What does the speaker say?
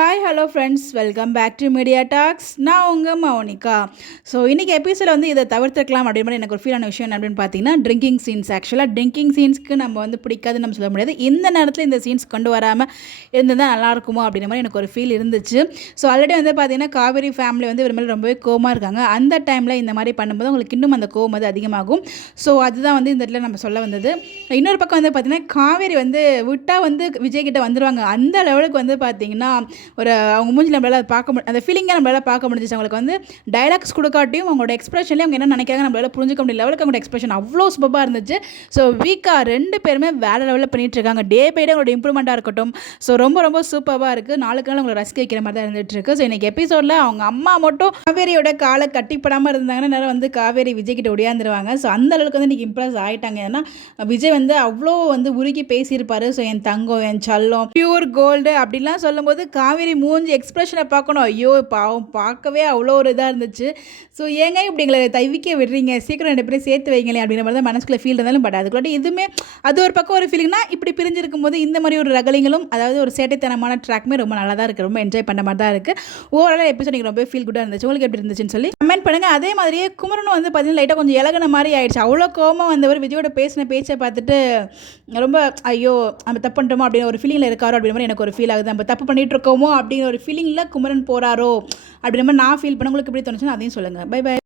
Hi hello friends, welcome back to Media Talks. நான் உங்கள் Mounika. So இன்றைக்கி எபிசோட வந்து இதை தவிர்த்துக்கலாம் அப்படின்னு மாதிரி எனக்கு ஒரு ஃபீலான விஷயம் என்ன அப்படின்னு பார்த்தீங்கன்னா, ட்ரிங்கிங் சீன்ஸ். ஆக்சுவலாக ட்ரிங்கிங் சீன்ஸ்க்கு நம்ம வந்து பிடிக்காதுன்னு நம்ம சொல்ல முடியாது. இந்த நேரத்தில் இந்த சீன்ஸ் கொண்டு வராமல் இருந்ததுதான் நல்லாயிருக்குமோ அப்படின்ற மாதிரி எனக்கு ஒரு ஃபீல் இருந்துச்சு. ஸோ ஆல்ரெடி வந்து பார்த்தீங்கன்னா காவேரி ஃபேமிலி வந்து இவர் மேலே ரொம்பவே கோவமாக இருக்காங்க. அந்த டைமில் இந்த மாதிரி பண்ணும்போது உங்களுக்கு இன்னும் அந்த கோவம் வந்து அதிகமாகும். ஸோ அதுதான் வந்து இந்த இடத்துல நம்ம சொல்ல வந்தது. இன்னொரு பக்கம் வந்து பார்த்தீங்கன்னா காவேரி வந்து விட்டால் வந்து விஜய் கிட்ட வந்துடுவாங்க. அந்த லெவலுக்கு வந்து பார்த்தீங்கன்னா ஒரு அவங்க மூஞ்சி நம்மளால் பார்க்க அந்த ஃபீலிங்கை நம்மளால் பார்க்க முடிஞ்சிச்சு. அவங்களுக்கு வந்து டைலாக்ஸ் கொடுக்காட்டியும் அவங்களோட எக்ஸ்பிரஷன்லேயே அவங்க என்ன நினைக்கிறாங்க நம்மளால் புரிஞ்சிக்க முடியல லெவலுக்கு அவங்களோட எக்ஸ்பிரஷன் அவ்வளோ சூப்பராக இருந்துச்சு. ஸோ வீக்காக ரெண்டு பேருமே வேறு லெவலில் பண்ணிகிட்டு இருக்காங்க. டே பை டே அவங்களோட இம்ப்ரூவ்மெண்ட்டாக இருக்கட்டும். ஸோ ரொம்ப ரொம்ப சூப்பராக இருக்குது. நாளுக்கு நாள் அவங்களை ரசிக்க வைக்கிற மாதிரி தான் இருந்துகிட்ருக்கு. ஸோ இன்றைக்கி எபிசோடில் அவங்க அம்மா மட்டும் காவேரியோட காலை கட்டிப்படாமல் இருந்தாங்கன்னா நேரம் வந்து காவேரி விஜய் கிட்ட ஒடியாந்துருவாங்க. ஸோ அந்த அளவுக்கு வந்து இன்றைக்கி இம்ப்ரெஸ் ஆகிட்டாங்க. ஏன்னா விஜய் வந்து அவ்வளோ வந்து உருகி பேசியிருப்பார். ஸோ என் தங்கம், என் செல்லம், பியூர் கோல்டு அப்படிலாம் சொல்லும்போது காவேரி மூஞ்சி எக்ஸ்பிரஷனை பார்க்கணும். ஐயோ பாவம், பார்க்கவே அவ்வளோ ஒரு இதாக இருந்துச்சு. ஸோ ஏங்க இப்படி எங்களை தவிக்க விடுறீங்க, சீக்கிரம் ரெண்டு பேரும் சேர்த்து வைங்களேன் அப்படின்ற மாதிரி தான் மனசுக்குள்ள ஃபீல் இருந்தாலும், பட் அதுக்குள்ளாட்டி எதுவுமே அது ஒரு பக்கம் ஒரு ஃபீலிங்னா இப்படி பிரிஞ்சிருக்கும் போது இந்த மாதிரி ஒரு ரகலிங்களும், அதாவது ஒரு சேட்டைத்தனமான ட்ராக்குமே ரொம்ப நல்லா தான் இருக்குது. ரொம்ப என்ஜாய் பண்ண மாதிரி தான் இருக்குது. ஓவரால் எபிசோட் எனக்கு ரொம்ப ஃபீல் குட்டாக இருந்துச்சு. உங்களுக்கு எப்படி இருந்துச்சுன்னு சொல்லி கமெண்ட் பண்ணுங்கள். அதே மாதிரியே குமரனும் வந்து பார்த்தீங்கன்னா லைட்டாக கொஞ்சம் இலகுன மாதிரி ஆயிடுச்சு. அவ்வளோ கோவமாக வந்தவர் விஜயோட பேசின பேச்சை பார்த்துட்டு ரொம்ப ஐயோ நம்ம தப்பு பண்ணிட்டோமோ அப்படின்னு ஒரு ஃபீலிங்கில் இருக்காரோ அப்படின்ற மாதிரி எனக்கு ஒரு ஃபீல் ஆகுது. நம்ம தப்பு பண்ணிட்டு இருக்கோமோ அப்படிங்கிற ஒரு ஃபீலிங்கில் குமரன் போகிறாரோ அப்படின்ற மாதிரி நான் ஃபீல் பண்ண. உங்களுக்கு எப்படி தோணுச்சுன்னா அதையும் சொல்லுங்கள். Bye by.